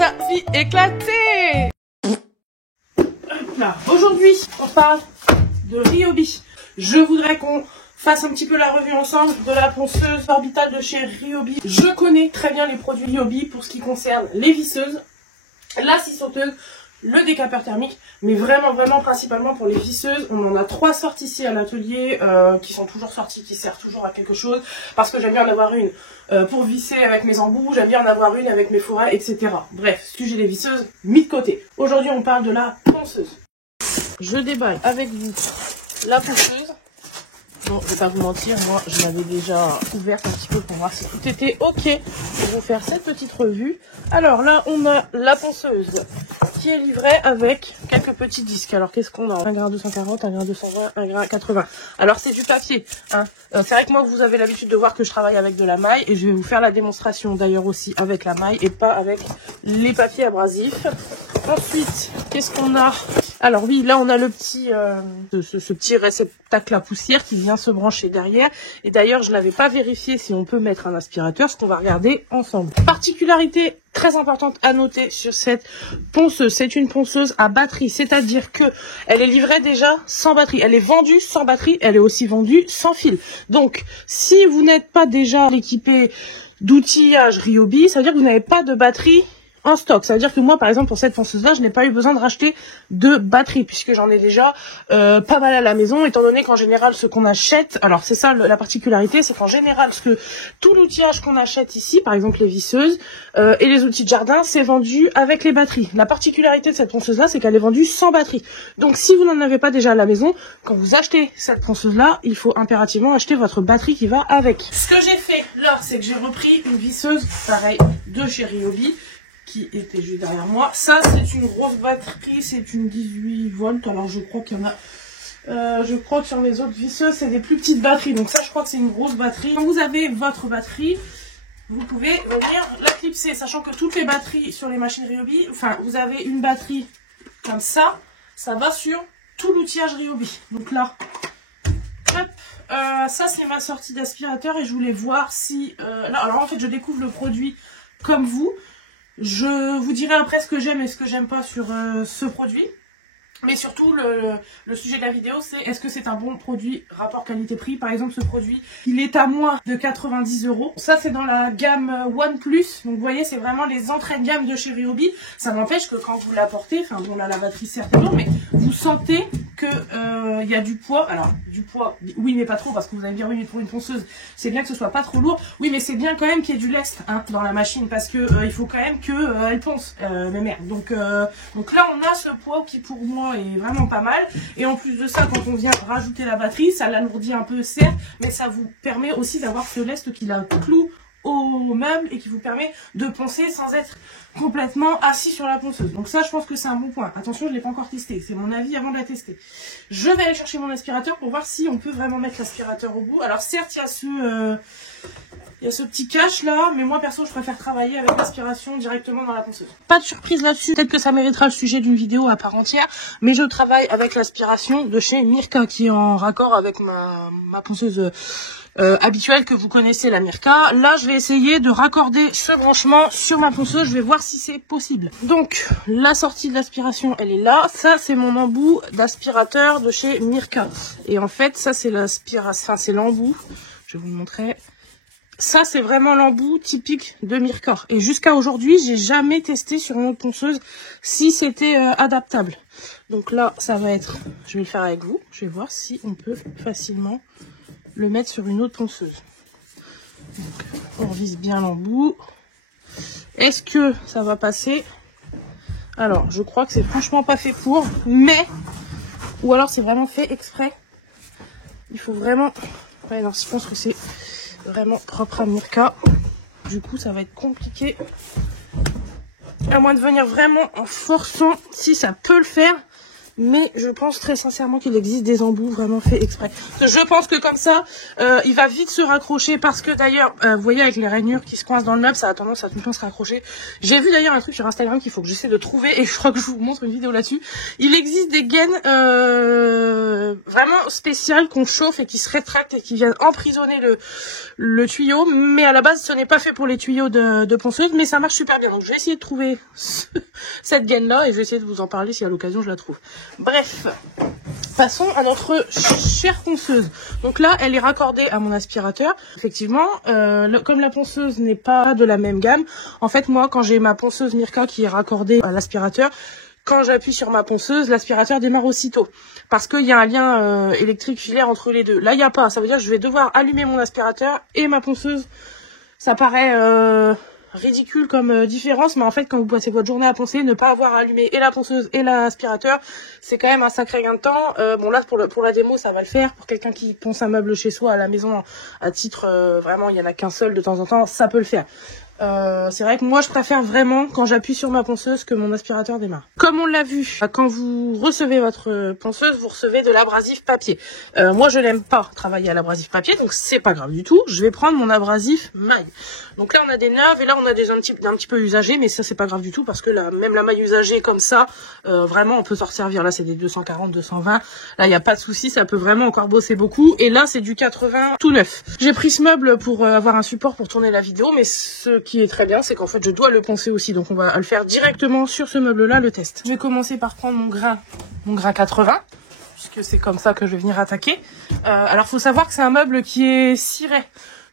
avis éclatés. Aujourd'hui, on parle de Ryobi. Je voudrais qu'on fasse un petit peu la revue ensemble de la ponceuse orbitale de chez Ryobi. Je connais très bien les produits Ryobi pour ce qui concerne les visseuses, la scie sauteuse, le décapeur thermique, mais vraiment principalement pour les visseuses. On en a 3 sortes ici à l'atelier qui sont toujours sorties, qui servent toujours à quelque chose, parce que j'aime bien en avoir une pour visser avec mes embouts, j'aime bien en avoir une avec mes forêts, etc. Bref, sujet des visseuses, mis de côté. Aujourd'hui on parle de la ponceuse. Je déballe avec vous la ponceuse. Bon, je vais pas vous mentir, moi je l'avais déjà ouverte un petit peu pour voir si tout était ok pour vous faire cette petite revue. Alors là, on a la ponceuse qui est livrée avec quelques petits disques. Alors qu'est-ce qu'on a? Un grain 240, un grain 220, un grain 80. Alors c'est du papier, hein. C'est vrai que moi vous avez l'habitude de voir que je travaille avec de la maille et je vais vous faire la démonstration d'ailleurs aussi avec la maille et pas avec les papiers abrasifs. Ensuite, qu'est-ce qu'on a? Alors oui, là on a le petit ce petit réceptacle à poussière qui vient se brancher derrière. Et d'ailleurs, je n'avais pas vérifié si on peut mettre un aspirateur, ce qu'on va regarder ensemble. Particularité très importante à noter sur cette ponceuse, c'est une ponceuse à batterie, c'est-à-dire que elle est livrée déjà sans batterie. Elle est vendue sans batterie, elle est aussi vendue sans fil. Donc, si vous n'êtes pas déjà équipé d'outillage Ryobi, ça veut dire que vous n'avez pas de batterie en stock. Ça veut dire que moi, par exemple, pour cette ponceuse-là, je n'ai pas eu besoin de racheter de batterie, puisque j'en ai déjà pas mal à la maison, étant donné qu'en général, ce qu'on achète, alors c'est ça la particularité, c'est qu'en général, tout l'outillage qu'on achète ici, par exemple les visseuses et les outils de jardin, c'est vendu avec les batteries. La particularité de cette ponceuse-là, c'est qu'elle est vendue sans batterie. Donc, si vous n'en avez pas déjà à la maison, quand vous achetez cette ponceuse-là, il faut impérativement acheter votre batterie qui va avec. Ce que j'ai fait là, c'est que j'ai repris une visseuse, pareil, de chez Ryobi, qui était juste derrière moi. Ça, c'est une grosse batterie, c'est une 18 volts. Alors, je crois qu'il y en a... je crois que sur les autres visseuses, c'est des plus petites batteries. Donc ça, je crois que c'est une grosse batterie. Quand vous avez votre batterie, vous pouvez venir la clipser. Sachant que toutes les batteries sur les machines Ryobi, enfin, vous avez une batterie comme ça. Ça va sur tout l'outillage Ryobi. Donc là, hop. Ça, c'est ma sortie d'aspirateur. Et je voulais voir si... là, alors, en fait, je découvre le produit comme vous. Je vous dirai après ce que j'aime et ce que j'aime pas sur ce produit. Mais surtout, le sujet de la vidéo, c'est est-ce que c'est un bon produit rapport qualité-prix. Par exemple, ce produit, il est à moins de 90 €. Ça, c'est dans la gamme One Plus. Donc, vous voyez, c'est vraiment les entrées de gamme de chez Ryobi. Ça n'empêche que quand vous la portez, enfin, bon, là, la batterie, certes, non, mais vous sentez que il y a du poids. Alors, du poids, oui, mais pas trop, parce que vous allez me dire, oui, mais pour une ponceuse, c'est bien que ce soit pas trop lourd. Oui, mais c'est bien quand même qu'il y ait du lest, hein, dans la machine, parce que il faut quand même que elle ponce, mes mères. Donc là, on a ce poids qui, pour moi, est vraiment pas mal. Et en plus de ça, quand on vient rajouter la batterie, ça l'alourdit un peu, certes, mais ça vous permet aussi d'avoir ce lest qui la cloue au meuble et qui vous permet de poncer sans être complètement assis sur la ponceuse. Donc ça, je pense que c'est un bon point. Attention, je ne l'ai pas encore testé. C'est mon avis avant de la tester. Je vais aller chercher mon aspirateur pour voir si on peut vraiment mettre l'aspirateur au bout. Alors certes, il y a ce petit cache là, mais moi perso je préfère travailler avec l'aspiration directement dans la ponceuse. Pas de surprise là-dessus, peut-être que ça méritera le sujet d'une vidéo à part entière, mais je travaille avec l'aspiration de chez Mirka qui est en raccord avec ma ponceuse habituelle que vous connaissez, la Mirka. Là je vais essayer de raccorder ce branchement sur ma ponceuse, je vais voir si c'est possible. Donc la sortie de l'aspiration elle est là, ça c'est mon embout d'aspirateur de chez Mirka. Et en fait ça c'est l'aspiration, enfin c'est l'embout, je vais vous le montrer. Ça, c'est vraiment l'embout typique de Mirka. Et jusqu'à aujourd'hui, j'ai jamais testé sur une autre ponceuse si c'était adaptable. Donc là, ça va être... Je vais le faire avec vous. Je vais voir si on peut facilement le mettre sur une autre ponceuse. Donc, on revise bien l'embout. Est-ce que ça va passer? Alors, je crois que c'est franchement pas fait pour, mais... Ou alors, c'est vraiment fait exprès. Il faut vraiment... Ouais, alors, je pense que c'est... vraiment propre à Mirka. Du coup, ça va être compliqué. À moins de venir vraiment en forçant, si ça peut le faire. mais je pense très sincèrement qu'il existe des embouts vraiment faits exprès. Parce que je pense que comme ça, il va vite se raccrocher parce que d'ailleurs, vous voyez avec les rainures qui se coincent dans le meuble, ça a tendance à tout le temps se raccrocher. J'ai vu d'ailleurs un truc sur Instagram qu'il faut que j'essaie de trouver et je crois que je vous montre une vidéo là-dessus. Il existe des gaines vraiment spéciales qu'on chauffe et qui se rétractent et qui viennent emprisonner le tuyau, mais à la base ce n'est pas fait pour les tuyaux de ponceuse, mais ça marche super bien. Donc je vais essayer de trouver cette gaine là et je vais essayer de vous en parler si à l'occasion je la trouve. Bref, passons à notre chère ponceuse. Donc là, elle est raccordée à mon aspirateur. Effectivement, comme la ponceuse n'est pas de la même gamme, en fait, moi, quand j'ai ma ponceuse Mirka qui est raccordée à l'aspirateur, quand j'appuie sur ma ponceuse, l'aspirateur démarre aussitôt. Parce qu'il y a un lien électrique filaire entre les deux. Là, il n'y a pas. Ça veut dire que je vais devoir allumer mon aspirateur et ma ponceuse. Ça paraît ridicule comme différence, mais en fait quand vous passez votre journée à poncer, ne pas avoir allumé et la ponceuse et l'aspirateur, c'est quand même un sacré gain de temps. Bon là pour la démo ça va le faire, pour quelqu'un qui ponce un meuble chez soi à la maison à titre vraiment il y en a qu'un seul de temps en temps, ça peut le faire. C'est vrai que moi je préfère vraiment quand j'appuie sur ma ponceuse que mon aspirateur démarre. Comme on l'a vu, quand vous recevez votre ponceuse, vous recevez de l'abrasif papier. Moi je n'aime pas travailler à l'abrasif papier, donc c'est pas grave du tout. Je vais prendre mon abrasif maille. Donc là on a des neuves et là on a des un petit peu usagés, mais ça c'est pas grave du tout parce que même la maille usagée comme ça, vraiment on peut s'en resservir. Là c'est des 240, 220. Là il n'y a pas de souci, ça peut vraiment encore bosser beaucoup. Et là c'est du 80 tout neuf. J'ai pris ce meuble pour avoir un support pour tourner la vidéo, mais ce qui est très bien, c'est qu'en fait je dois le poncer aussi, donc on va le faire directement sur ce meuble là, le test. Je vais commencer par prendre mon grain 80, puisque c'est comme ça que je vais venir attaquer. Alors faut savoir que c'est un meuble qui est ciré.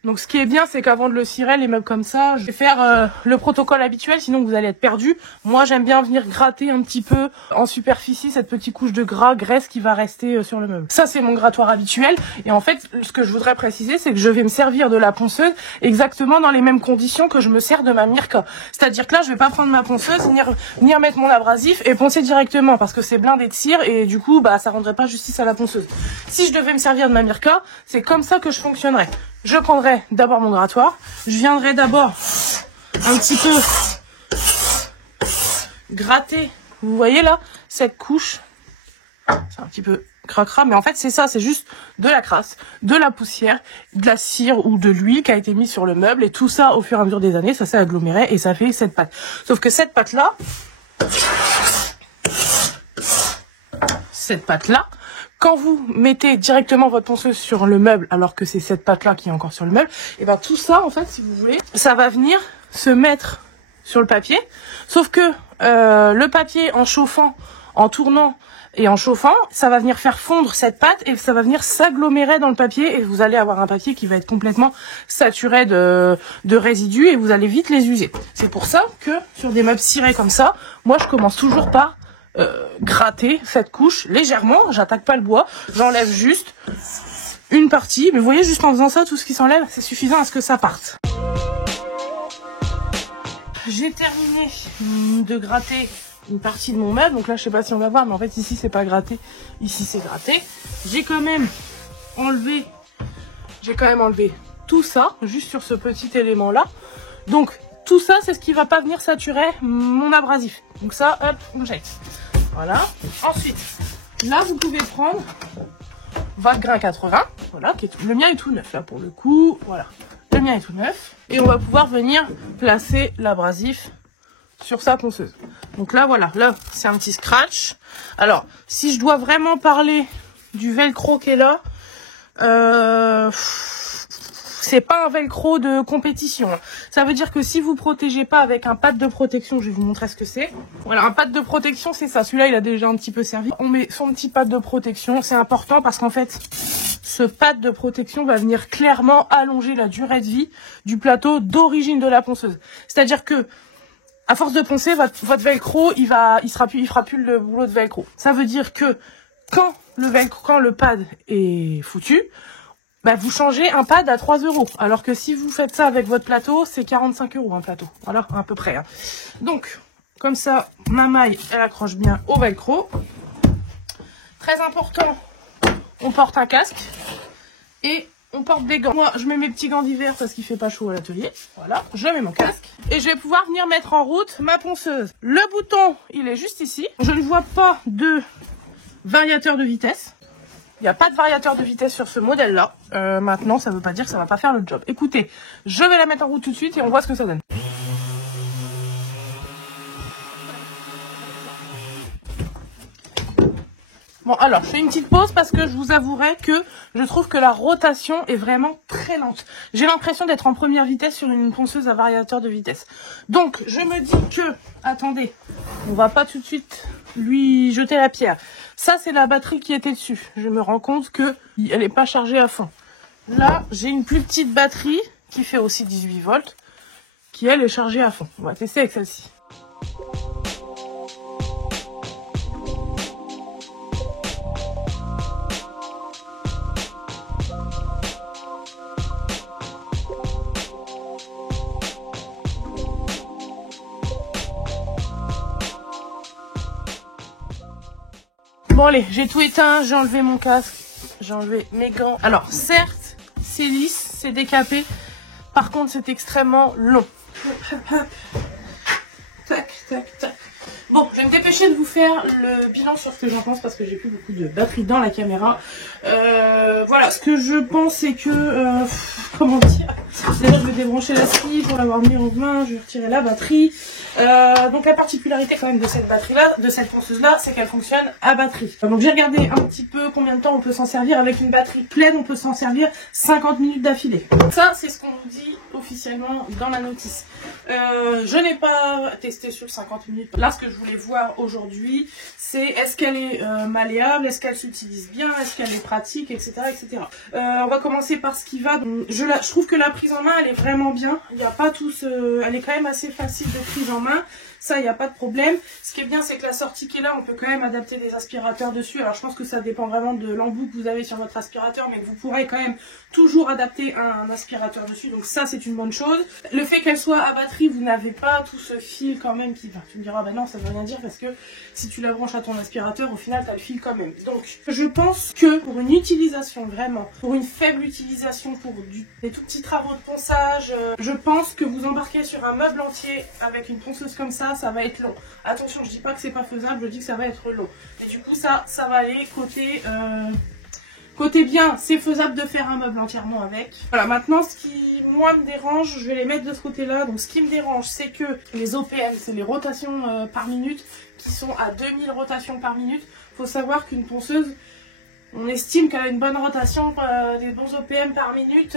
Donc ce qui est bien, c'est qu'avant de le cirer, les meubles comme ça, je vais faire le protocole habituel, sinon vous allez être perdu. Moi j'aime bien venir gratter un petit peu en superficie cette petite couche de graisse qui va rester sur le meuble. Ça c'est mon grattoir habituel, et en fait ce que je voudrais préciser, c'est que je vais me servir de la ponceuse exactement dans les mêmes conditions que je me sers de ma Mirka. C'est-à-dire que là je vais pas prendre ma ponceuse, venir mettre mon abrasif et poncer directement, parce que c'est blindé de cire et du coup bah ça rendrait pas justice à la ponceuse. Si je devais me servir de ma Mirka, c'est comme ça que je fonctionnerais. Je prendrai d'abord mon grattoir, je viendrai d'abord un petit peu gratter, vous voyez là, cette couche, c'est un petit peu cracra, mais en fait c'est ça, c'est juste de la crasse, de la poussière, de la cire ou de l'huile qui a été mise sur le meuble, et tout ça au fur et à mesure des années, ça s'est aggloméré et ça fait cette pâte. Sauf que cette pâte là, quand vous mettez directement votre ponceuse sur le meuble, alors que c'est cette pâte là qui est encore sur le meuble, et ben tout ça en fait, si vous voulez, ça va venir se mettre sur le papier, sauf que le papier en chauffant, en tournant et en chauffant, ça va venir faire fondre cette pâte et ça va venir s'agglomérer dans le papier, et vous allez avoir un papier qui va être complètement saturé de résidus et vous allez vite les user. C'est pour ça que sur des meubles cirés comme ça, moi je commence toujours par gratter cette couche légèrement, j'attaque pas le bois, j'enlève juste une partie, mais vous voyez, juste en faisant ça, tout ce qui s'enlève, c'est suffisant à ce que ça parte. J'ai terminé de gratter une partie de mon meuble, donc là je sais pas si on va voir, mais en fait ici c'est pas gratté, ici c'est gratté. J'ai quand même enlevé tout ça, juste sur ce petit élément là, donc tout ça c'est ce qui va pas venir saturer mon abrasif, donc ça hop on jette. Voilà. Ensuite, là vous pouvez prendre votre grain 80, voilà, le mien est tout neuf là pour le coup, voilà, le mien est tout neuf, et on va pouvoir venir placer l'abrasif sur sa ponceuse. Donc là voilà, là c'est un petit scratch. Alors si je dois vraiment parler du velcro qui est là, c'est pas un velcro de compétition. Ça veut dire que si vous protégez pas avec un pad de protection, je vais vous montrer ce que c'est. Voilà, un pad de protection, c'est ça. Celui-là, il a déjà un petit peu servi. On met son petit pad de protection. C'est important parce qu'en fait, ce pad de protection va venir clairement allonger la durée de vie du plateau d'origine de la ponceuse. C'est-à-dire que, à force de poncer, votre velcro, il fera plus le boulot de velcro. Ça veut dire que quand le pad est foutu, bah, vous changez un pad à 3 €. Alors que si vous faites ça avec votre plateau, c'est 45 € un plateau. Voilà, à peu près. Hein. Donc, comme ça, ma maille, elle accroche bien au velcro. Très important, on porte un casque et on porte des gants. Moi, je mets mes petits gants d'hiver parce qu'il fait pas chaud à l'atelier. Voilà, je mets mon casque et je vais pouvoir venir mettre en route ma ponceuse. Le bouton, il est juste ici. Je ne vois pas de variateur de vitesse. Il n'y a pas de variateur de vitesse sur ce modèle-là. Maintenant, ça ne veut pas dire que ça ne va pas faire le job. Écoutez, je vais la mettre en route tout de suite et on voit ce que ça donne. Bon, alors, je fais une petite pause parce que je vous avouerai que je trouve que la rotation est vraiment très lente. J'ai l'impression d'être en première vitesse sur une ponceuse à variateur de vitesse. Donc, je me dis que... Attendez, on va pas tout de suite lui jeter la pierre. Ça, c'est la batterie qui était dessus. Je me rends compte que elle n'est pas chargée à fond. Là, j'ai une plus petite batterie qui fait aussi 18 volts, qui, elle, est chargée à fond. On va tester avec celle-ci. Bon allez, j'ai tout éteint, j'ai enlevé mon casque, j'ai enlevé mes gants. Alors certes, c'est lisse, c'est décapé, par contre c'est extrêmement long. Tac, tac, tac. Bon, je vais me dépêcher de vous faire le bilan sur ce que j'en pense parce que j'ai plus beaucoup de batterie dans la caméra. Voilà, ce que je pense c'est que... comment dire, déjà je vais débrancher la scie pour l'avoir mis en main, je vais retirer la batterie. Donc la particularité quand même de cette batterie là, de cette ponceuse là, c'est qu'elle fonctionne à batterie. Donc j'ai regardé un petit peu combien de temps on peut s'en servir. Avec une batterie pleine on peut s'en servir 50 minutes d'affilée. Ça c'est ce qu'on nous dit officiellement dans la notice. Je n'ai pas testé sur 50 minutes. Là ce que je voulais voir aujourd'hui c'est est-ce qu'elle est malléable, est-ce qu'elle s'utilise bien, est-ce qu'elle est pratique, etc. etc. On va commencer par ce qui va. Donc, je trouve que la prise en main elle est vraiment bien. Il n'y a pas tout ce... Elle est quand même assez facile de prise en main. Ça, il n'y a pas de problème. Ce qui est bien, c'est que la sortie qui est là, on peut quand même adapter des aspirateurs dessus. Alors, je pense que ça dépend vraiment de l'embout que vous avez sur votre aspirateur, mais vous pourrez quand même toujours adapter un aspirateur dessus. Donc ça, c'est une bonne chose. Le fait qu'elle soit à batterie, vous n'avez pas tout ce fil quand même qui... Enfin, tu me diras, bah non, ça veut rien dire parce que si tu la branches à ton aspirateur, au final, tu as le fil quand même. Donc, je pense que pour une utilisation vraiment, pour une faible utilisation, pour des tout petits travaux de ponçage, je pense que vous embarquez sur un meuble entier avec une ponceuse comme ça va être long. Attention, je dis pas que c'est pas faisable, je dis que ça va être long. Et du coup, ça va aller côté bien, c'est faisable de faire un meuble entièrement avec. Voilà, maintenant, ce qui, moi, me dérange, je vais les mettre de ce côté-là. Donc, ce qui me dérange, c'est que les OPM, c'est les rotations par minute, qui sont à 2000 rotations par minute. Faut savoir qu'une ponceuse, on estime qu'elle a une bonne rotation, des bons OPM par minute,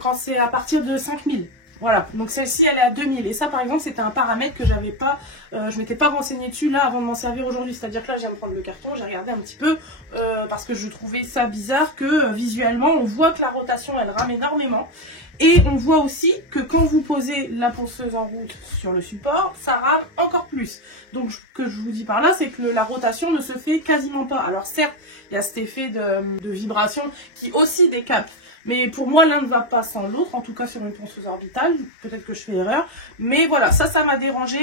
quand c'est à partir de 5000. Voilà, donc celle-ci elle est à 2000 et ça par exemple c'était un paramètre que j'avais pas, je m'étais pas renseignée dessus là avant de m'en servir aujourd'hui, c'est-à-dire que là je viens de prendre le carton, j'ai regardé un petit peu parce que je trouvais ça bizarre que visuellement on voit que la rotation elle rame énormément et on voit aussi que quand vous posez la ponceuse en route sur le support, ça rame encore plus. Donc ce que je vous dis par là c'est que la rotation ne se fait quasiment pas. Alors certes il y a cet effet de vibration qui aussi décapte. Mais pour moi, l'un ne va pas sans l'autre, en tout cas sur une ponceuse orbitale. Peut-être que je fais erreur. Mais voilà, ça m'a dérangé.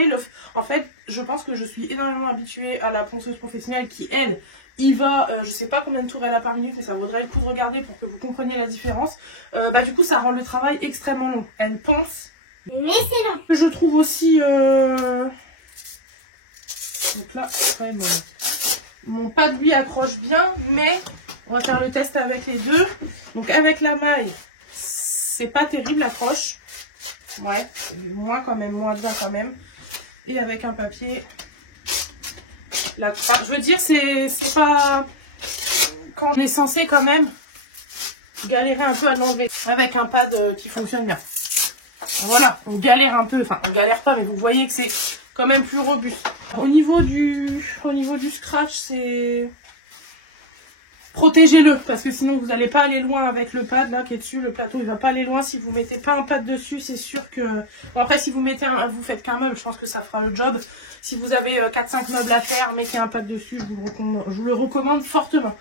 En fait, je pense que je suis énormément habituée à la ponceuse professionnelle qui, elle, il va, je sais pas combien de tours elle a par minute, mais ça vaudrait le coup de regarder pour que vous compreniez la différence. Du coup, ça rend le travail extrêmement long. Elle ponce. Mais c'est long. Je trouve aussi... Donc là, quand même, mon pas de lui accroche bien, mais... On va faire le test avec les deux. Donc avec la maille, c'est pas terrible l'accroche. Ouais, moins quand même, moins bien quand même. Et avec un papier, je veux dire, c'est pas... Quand on est censé quand même galérer un peu à l'enlever. Avec un pad qui fonctionne bien. Voilà, on galère un peu. Enfin, on galère pas, mais vous voyez que c'est quand même plus robuste. Au niveau du scratch, c'est... Protégez-le, parce que sinon vous n'allez pas aller loin avec le pad là qui est dessus, le plateau il va pas aller loin si vous mettez pas un pad dessus, c'est sûr que... Bon après si vous mettez vous faites qu'un meuble, je pense que ça fera le job. Si vous avez 4-5 meubles à faire, mettez un pad dessus, je vous le recommande fortement.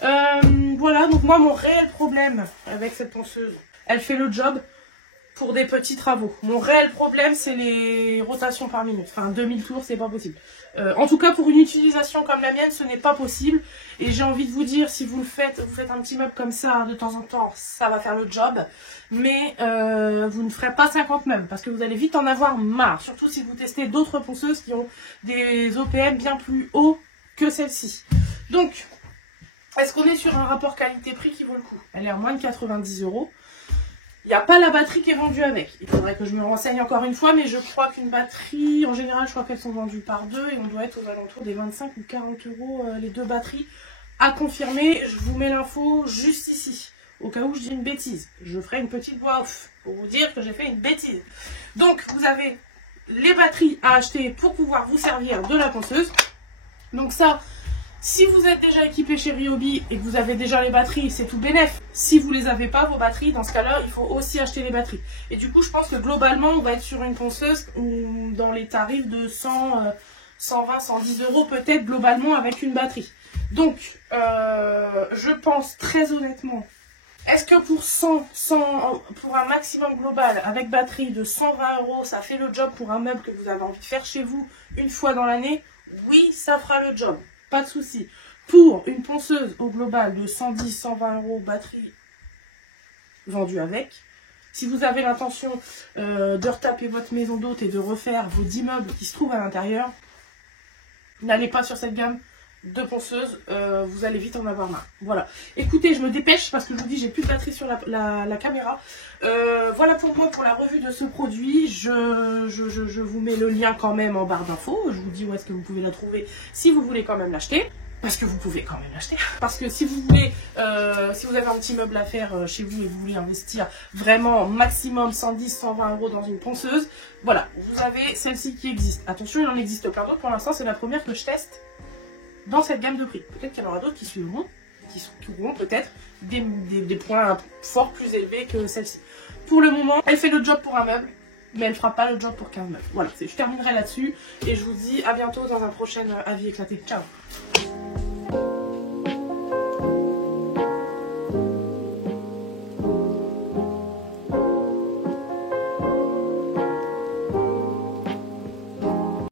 Voilà, donc moi mon réel problème avec cette ponceuse, elle fait le job pour des petits travaux. Mon réel problème c'est les rotations par minute, enfin 2000 tours c'est pas possible. En tout cas pour une utilisation comme la mienne ce n'est pas possible et j'ai envie de vous dire si vous faites un petit meuble comme ça de temps en temps ça va faire le job mais vous ne ferez pas 50 meubles parce que vous allez vite en avoir marre, surtout si vous testez d'autres ponceuses qui ont des OPM bien plus hauts que celle-ci. Donc, est-ce qu'on est sur un rapport qualité-prix qui vaut le coup? Elle est à moins de 90 €. Il n'y a pas la batterie qui est vendue avec. Il faudrait que je me renseigne encore une fois, mais je crois qu'une batterie, en général, je crois qu'elles sont vendues par deux et on doit être aux alentours des 25 ou 40 € les deux batteries. À confirmer, je vous mets l'info juste ici, au cas où je dis une bêtise. Je ferai une petite voix off pour vous dire que j'ai fait une bêtise. Donc, vous avez les batteries à acheter pour pouvoir vous servir de la ponceuse. Donc ça, si vous êtes déjà équipé chez Ryobi et que vous avez déjà les batteries, c'est tout bénef. Si vous les avez pas, vos batteries, dans ce cas-là, il faut aussi acheter les batteries. Et du coup, je pense que globalement, on va être sur une ponceuse dans les tarifs de 100, 120, 110 € peut-être globalement avec une batterie. Donc, je pense très honnêtement, est-ce que pour pour un maximum global avec batterie de 120 €, ça fait le job pour un meuble que vous avez envie de faire chez vous une fois dans l'année? Oui, ça fera le job. Pas de souci. Pour une ponceuse au global de 110, 120 €, batterie vendue avec, si vous avez l'intention de retaper votre maison d'hôte et de refaire vos 10 meubles qui se trouvent à l'intérieur, n'allez pas sur cette gamme de ponceuses, vous allez vite en avoir marre. Voilà. Écoutez, je me dépêche parce que je vous dis, j'ai plus de batterie sur la caméra. Voilà pour moi pour la revue de ce produit. Je vous mets le lien quand même en barre d'infos. Je vous dis où est-ce que vous pouvez la trouver si vous voulez quand même l'acheter. Parce que vous pouvez quand même l'acheter. Parce que si vous voulez, si vous avez un petit meuble à faire chez vous et vous voulez investir vraiment maximum 110, 120 € dans une ponceuse, voilà, vous avez celle-ci qui existe. Attention, il en existe plein d'autres. Pour l'instant, c'est la première que je teste dans cette gamme de prix. Peut-être qu'il y en aura d'autres qui suivront, qui auront peut-être des points forts plus élevés que celle-ci. Pour le moment, elle fait le job pour un meuble, mais elle ne fera pas le job pour 15 meubles. Voilà, je terminerai là-dessus et je vous dis à bientôt dans un prochain avis éclaté. Ciao!